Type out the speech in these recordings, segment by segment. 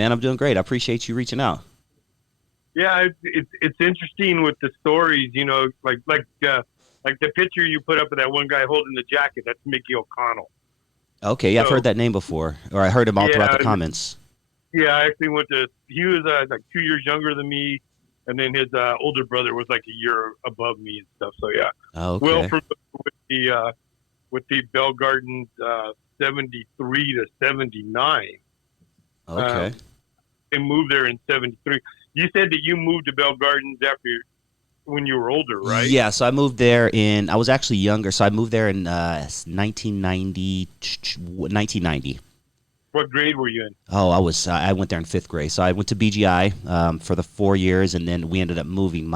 Man, I'm doing great. I appreciate you reaching out. Yeah, it's interesting with the stories. Like the picture you put up of that one guy holding the jacket. That's Mickey O'Connell. Okay, yeah, I've heard So that name before, or I heard him all throughout yeah, the comments. yeah. I actually went to. He was like 2 years younger than me, and then his older brother was like a year above me and stuff. So yeah, well Okay, from with the Bell Gardens 73 to 79. okay. Um, they moved there in 73. You said that you moved to Bell Gardens after when you were older, right? Yeah, so I moved there I was actually younger, so I moved there in 1990, 1990. What grade were you in? Oh, I went there in fifth grade. So I went to BGI for the 4 years, and then we ended up moving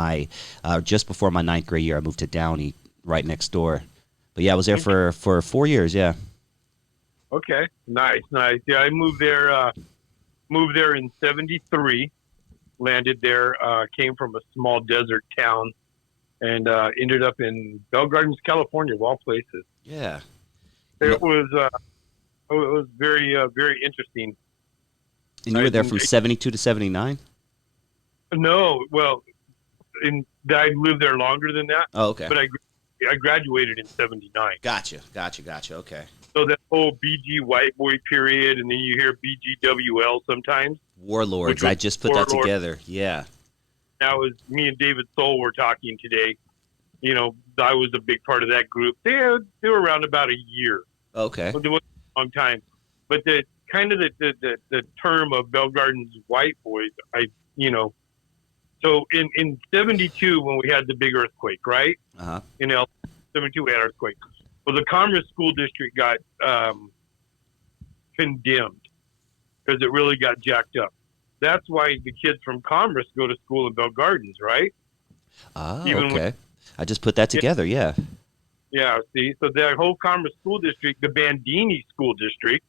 just before my ninth grade year, I moved to Downey, right next door. But yeah, I was there Okay. for 4 years, yeah. Okay. Nice, nice. Yeah, I moved there in 73, landed there, came from a small desert town and ended up in Bell Gardens, California, of all places. Yeah. You know, It was very very interesting. and you I were there from 72 to 79? no, well, I lived there longer than that, Oh, okay. but I graduated in 79. Gotcha. Okay. So that whole BG white boy period, and then you hear BGWL sometimes, which Warlords. was I just put that Warlord. together. Yeah. That was me and David Soul were talking today. You know, I was a big part of that group. They were around about a year. Okay. Well, it wasn't a long time, but the kind of the term of Bell Gardens white boys, you know. So in 72 when we had the big earthquake, right? Uh huh. In El 72 we had earthquake. Well, the Commerce School District got condemned because it really got jacked up. That's why the kids from Commerce go to school in Bell Gardens, right? Ah, Even when, okay. I just put that yeah, together. Yeah. yeah. See, so the whole Commerce School District, the Bandini School District,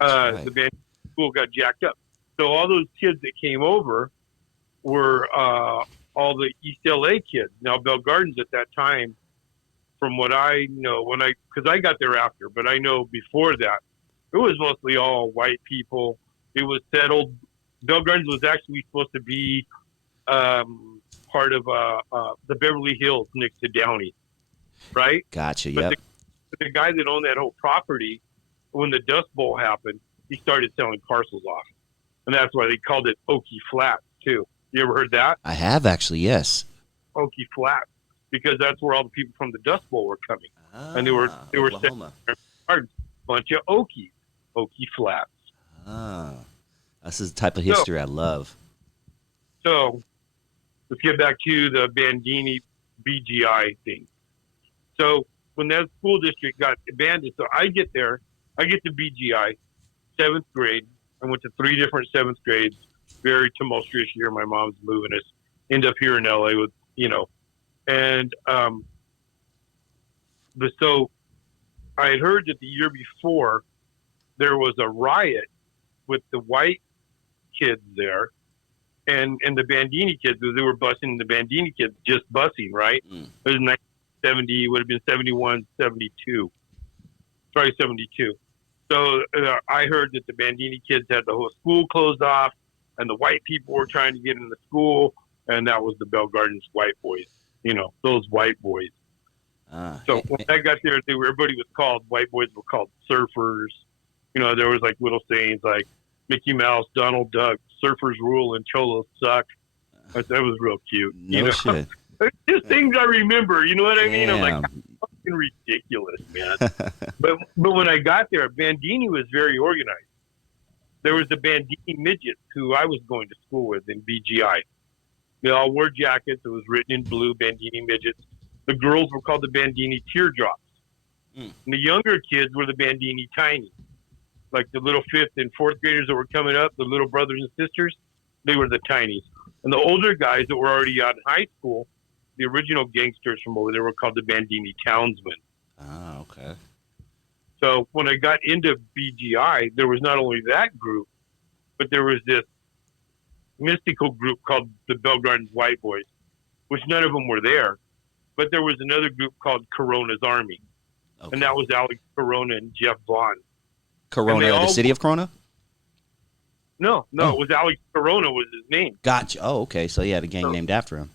That's right. the Bandini school got jacked up. So all those kids that came over were all the East LA kids. Now Bell Gardens at that time, from what I know, because I got there after, but I know before that, it was mostly all white people. It was settled. Bell Gardens was actually supposed to be part of the Beverly Hills next to Downey, right? Gotcha. But Yep. the guy that owned that whole property, when the Dust Bowl happened, he started selling parcels off, and that's why they called it Okie Flats too. You ever heard that? I have actually. Yes. Okie Flats, because that's where all the people from the Dust Bowl were coming, and Ah, they were Oklahoma. a bunch of Okies, Okie Flats. Ah, this is the type of So history I love. so let's get back to the Bandini BGI thing. So when that school district got abandoned, so I get to BGI, seventh grade. I went to three different seventh grades. Very tumultuous year. My mom's moving us. End up here in LA with, and so I had heard that the year before there was a riot with the white kids there and the Bandini kids. They were busing the Bandini kids, just busing, right? Mm. It was 1970, would have been 71, 72, probably 72. So I heard that the Bandini kids had the whole school closed off, and the white people were trying to get into the school, and that was the Bell Gardens white boys. Those white boys. Ah, So when I got there, everybody was called white boys were called surfers. There was like little sayings like Mickey Mouse, Donald Duck, surfers rule, and cholos suck. That was real cute. no shit. Just things I remember. You know what I mean? I'm like, Damn. fucking ridiculous, man. But when I got there, Bandini was very organized. There was the Bandini midgets who I was going to school with in BGI. They all wore jackets. It was written in blue, Bandini midgets. The girls were called the Bandini teardrops. Mm. And the younger kids were the Bandini tiny. Like the little fifth and fourth graders that were coming up, the little brothers and sisters, they were the tinies. And the older guys that were already out in high school, the original gangsters from over there were called the Bandini townsmen. Ah, okay. So when I got into BGI, there was not only that group, but there was this mystical group called the Bell Gardens White Boys, which none of them were there. But there was another group called Corona's Army, and Okay. that was Alex Corona and Jeff Vaughn. And they Corona, the all city of Corona. No, Oh. it was Alex Corona was his name. Gotcha. Oh, okay. So he had a gang So- named after him.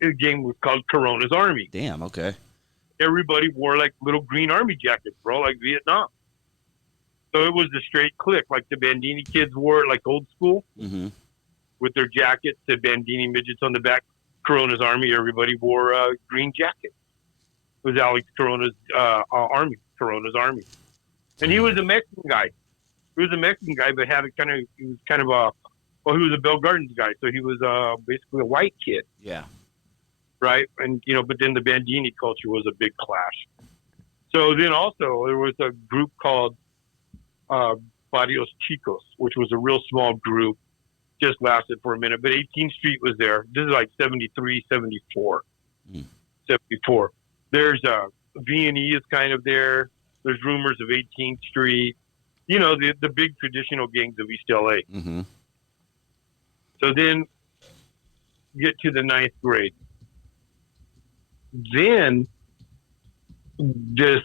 His game was called Corona's Army. Damn. Okay. Everybody wore like little green army jackets, bro, like Vietnam. So it was the straight clique, like the Bandini kids wore it like old school Mm-hmm. with their jackets, the Bandini midgets on the back. Corona's Army, everybody wore green jackets. It was Alex Corona's army, Corona's Army. And he was a Mexican guy. He was a Mexican guy, but he was kind of he was a Bell Gardens guy, so he was basically a white kid, Yeah. right? And, but then the Bandini culture was a big clash. So then also there was a group called Barrios Chicos, which was a real small group, just lasted for a minute. But 18th Street was there. This is like 73, 74. 74. There's V&E is kind of there. There's rumors of 18th Street. The big traditional gangs of East LA. Mm-hmm. So then get to the 9th grade. Then this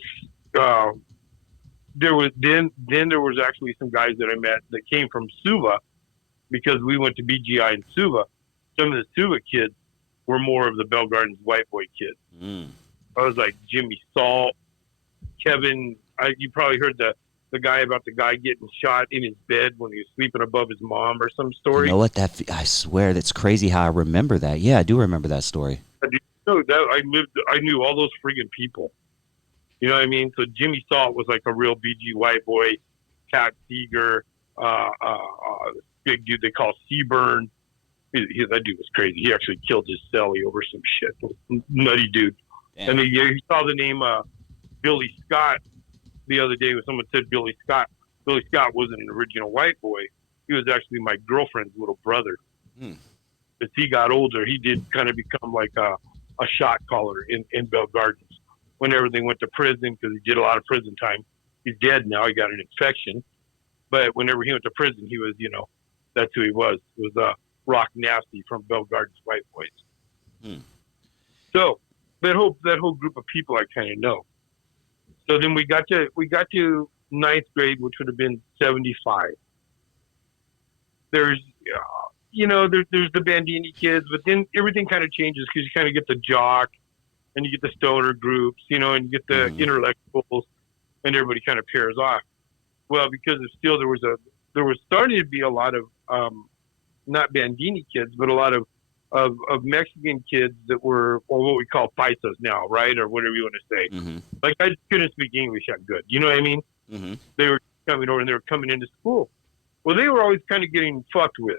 there was actually some guys that I met that came from Suva because we went to BGI in Suva. Some of the Suva kids were more of the Bell Gardens white boy kids. Mm. I was like Jimmy Salt, Kevin. You probably heard the guy about the guy getting shot in his bed when he was sleeping above his mom or some story. You know what? I swear that's crazy how I remember that. Yeah, I do remember that story. I knew all those friggin' people. You know what I mean? So Jimmy Salt was like a real BG white boy. Pat Seeger, big dude they call Seaburn. That dude was crazy. He actually killed his cellie over some shit. Nutty dude. Damn. And he saw the name Billy Scott the other day when someone said Billy Scott. Billy Scott wasn't an original white boy. He was actually my girlfriend's little brother. Hmm. As he got older, he did kind of become like a shot caller in Bell Gardens. Whenever they went to prison, because he did a lot of prison time. He's dead now. He got an infection. But whenever he went to prison, he was, that's who he was. He was Rock Nasty from Bell Gardens White Boys. Hmm. So that whole group of people I kind of know. So then we got to 9th grade, which would have been 75. There's there's the Bandini kids, but then everything kind of changes because you kind of get the jock and you get the stoner groups, and you get the intellectuals, and everybody kind of pairs off. Well, because of still there was starting to be a lot of not Bandini kids, but a lot of Mexican kids that were, or what we call paisas now, right, or whatever you want to say. Mm-hmm. Like I couldn't speak English that good, you know what I mean? Mm-hmm. They were coming over and they were coming into school. Well, they were always kind of getting fucked with,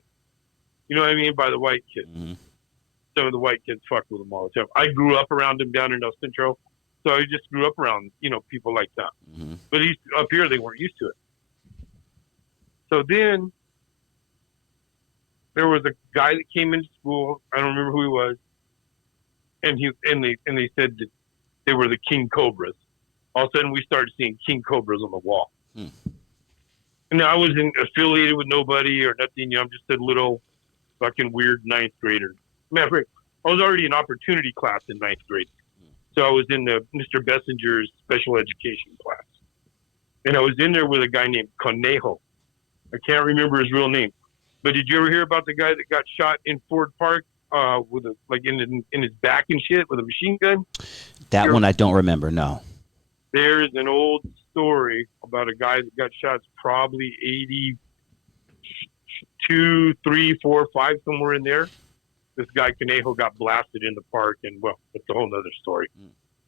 you know what I mean, by the white kids. Mm-hmm. Some of the white kids fucked with them all the time. I grew up around them down in El Centro, so I just grew up around, people like that. Mm-hmm. But up here, they weren't used to it. So then there was a guy that came into school. I don't remember who he was, and they said that they were the King Cobras. All of a sudden, we started seeing King Cobras on the wall. Hmm. Now I wasn't affiliated with nobody or nothing. I'm just a little fucking weird 9th grader. Matter of fact, I was already in opportunity class in 9th grade. So I was in the Mr. Bessinger's special education class. And I was in there with a guy named Conejo. I can't remember his real name. But did you ever hear about the guy that got shot in Ford Park with in his back and shit with a machine gun? That one I don't remember, no. There's an old story about a guy that got shot. It's probably 82, 3, 4, 5, somewhere in there. This guy Conejo got blasted in the park, and well, it's a whole nother story.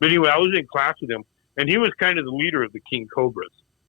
But anyway, I was in class with him, and he was kind of the leader of the King Cobras.